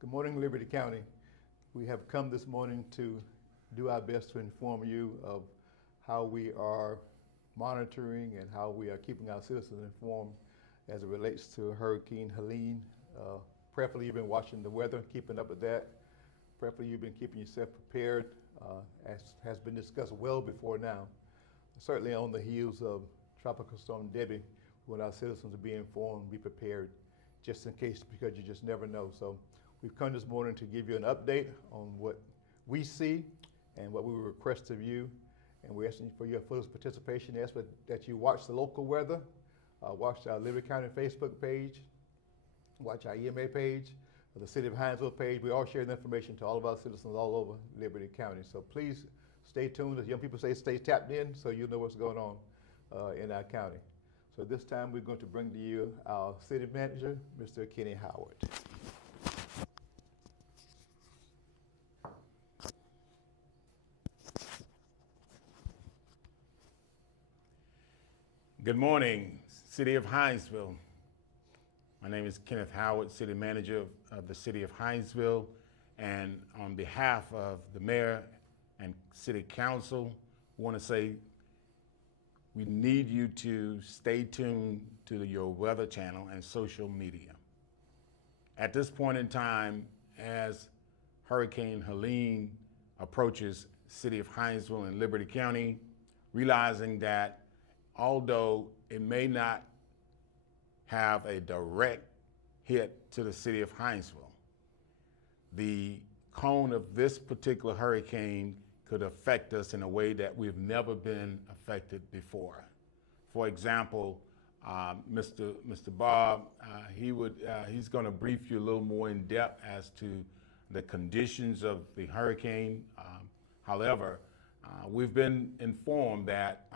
Good morning, Liberty County. We have come this morning to do our best to inform you of how we are monitoring and how we are keeping our citizens informed as it relates to Hurricane Helene. Prayerfully, you've been watching the weather, keeping up with that. Prayerfully, you've been keeping yourself prepared, as has been discussed well before now. Certainly on the heels of Tropical Storm Debbie, we want our citizens to be informed, be prepared, just in case, because you just never know. So we've come this morning to give you an update on what we see and what we request of you. And we're asking for your full participation. Ask that you watch the local weather, watch our Liberty County Facebook page, watch our EMA page, the City of Hinesville page. We all share the information to all of our citizens all over Liberty County. So please stay tuned. As young people say, stay tapped in so you know what's going on in our county. So this time we're going to bring to you our city manager, Mr. Kenny Howard. Good morning, City of Hinesville. My name is Kenneth Howard, City Manager of the City of Hinesville, and on behalf of the Mayor and City Council, I want to say we need you to stay tuned to your weather channel and social media. At this point in time, as Hurricane Helene approaches City of Hinesville and Liberty County, realizing that although it may not have a direct hit to the City of Hinesville, the cone of this particular hurricane could affect us in a way that we've never been affected before. For example, Mr. Bob, he's going to brief you a little more in depth as to the conditions of the hurricane. However, we've been informed that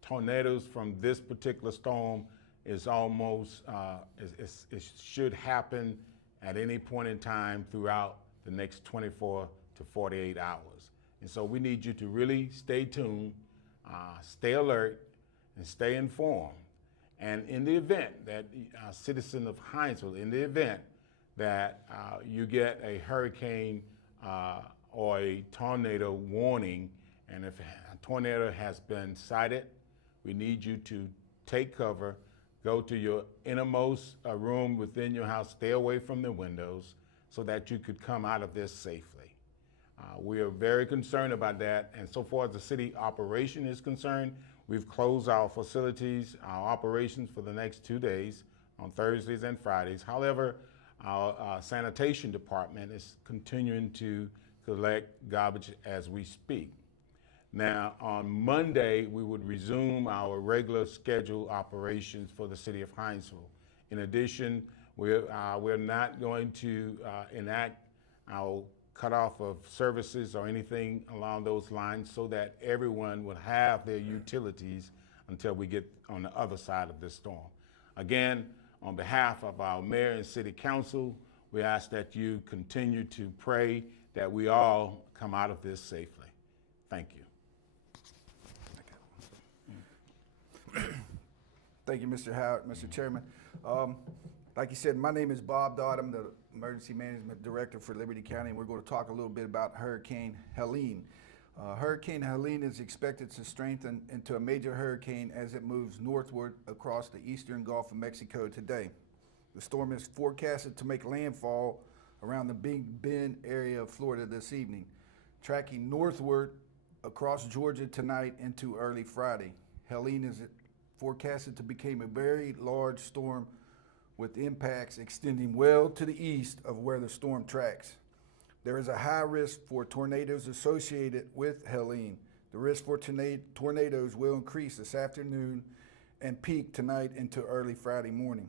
tornadoes from this particular storm is almost, it should happen at any point in time throughout the next 24 to 48 hours. And so we need you to really stay tuned, stay alert, and stay informed. And in the event that citizen of Hinesville, in the event that you get a hurricane or a tornado warning, and if a tornado has been sighted, we need you to take cover, go to your innermost room within your house, stay away from the windows so that you could come out of this safely. We are very concerned about that, and so far as the city operation is concerned, we've closed our facilities, our operations for the next 2 days, on Thursdays and Fridays. However, our sanitation department is continuing to collect garbage as we speak. Now, on Monday, we would resume our regular scheduled operations for the City of Hinesville. In addition, we're not going to enact our cutoff of services or anything along those lines so that everyone will have their utilities until we get on the other side of this storm. Again, on behalf of our Mayor and City Council, we ask that you continue to pray that we all come out of this safely. Thank you. Thank you, Mr. Howard, Mr. Chairman. Like you said, my name is Bob Dodd. I'm the Emergency Management Director for Liberty County, and we're going to talk a little bit about Hurricane Helene. Hurricane Helene is expected to strengthen into a major hurricane as it moves northward across the eastern Gulf of Mexico today. The storm is forecasted to make landfall around the Big Bend area of Florida this evening, tracking northward across Georgia tonight into early Friday. Helene is forecasted to become a very large storm with impacts extending well to the east of where the storm tracks. There is a high risk for tornadoes associated with Helene. The risk for tornadoes will increase this afternoon and peak tonight into early Friday morning.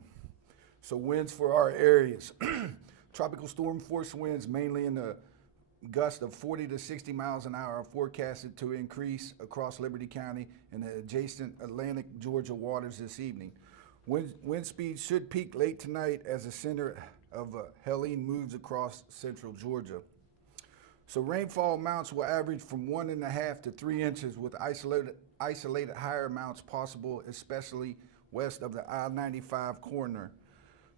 So winds for our areas. Tropical storm force winds mainly in the gusts of 40 to 60 miles an hour are forecasted to increase across Liberty County and the adjacent Atlantic Georgia waters this evening. Wind speeds should peak late tonight as the center of Helene moves across central Georgia. So rainfall amounts will average from 1.5 to 3 inches with isolated higher amounts possible, especially west of the I-95 corridor.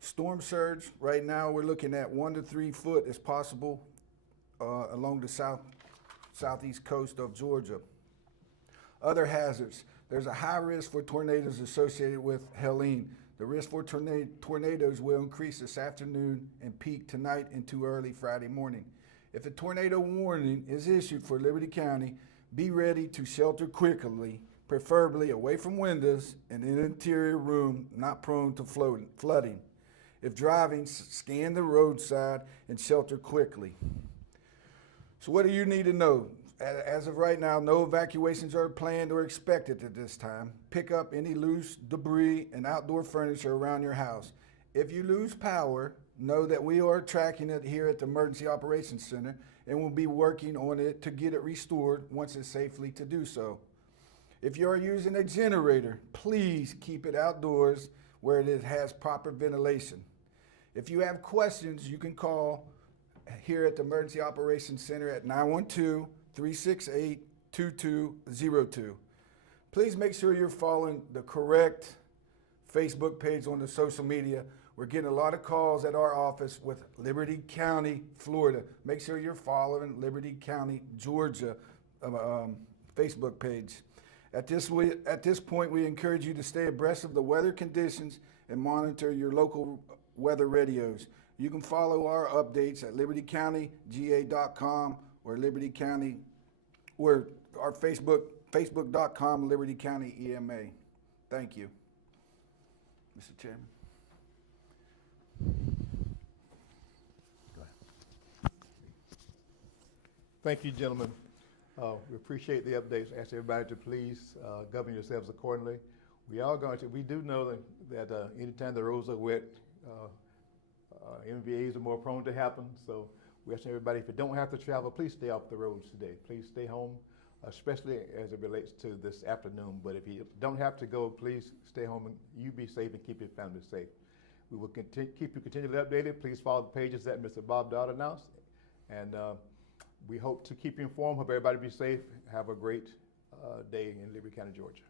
Storm surge, right now we're looking at 1 to 3 foot as possible along the southeast coast of Georgia. Other hazards. There's a high risk for tornadoes associated with Helene. The risk for tornadoes will increase this afternoon and peak tonight into early Friday morning. If a tornado warning is issued for Liberty County, be ready to shelter quickly, preferably away from windows and in an interior room not prone to flooding. If driving, scan the roadside and shelter quickly. So what do you need to know? As of right now, no evacuations are planned or expected at this time. Pick up any loose debris and outdoor furniture around your house. If you lose power, know that we are tracking it here at the Emergency Operations Center and will be working on it to get it restored once it's safely to do so. If you are using a generator, please keep it outdoors where it has proper ventilation. If you have questions, you can call here at the Emergency Operations Center at 912-368-2202. Please make sure you're following the correct Facebook page on the social media. We're getting a lot of calls at our office with Liberty County, Florida. Make sure you're following Liberty County, Georgia Facebook page. At this point, we encourage you to stay abreast of the weather conditions and monitor your local weather radios. You can follow our updates at libertycountyga.com or Liberty County, or our facebook.com Liberty County EMA. Thank you, Mr. Chairman. Thank you, gentlemen. We appreciate the updates. Ask everybody to please govern yourselves accordingly. We do know that anytime the roads are wet, MVAs are more prone to happen. So we ask everybody, if you don't have to travel, please stay off the roads today. Please stay home, especially as it relates to this afternoon. But if you don't have to go, please stay home and you be safe and keep your family safe. We will keep you continually updated. Please follow the pages that Mr. Bob Dodd announced. And we hope to keep you informed. Hope everybody be safe. Have a great day in Liberty County, Georgia.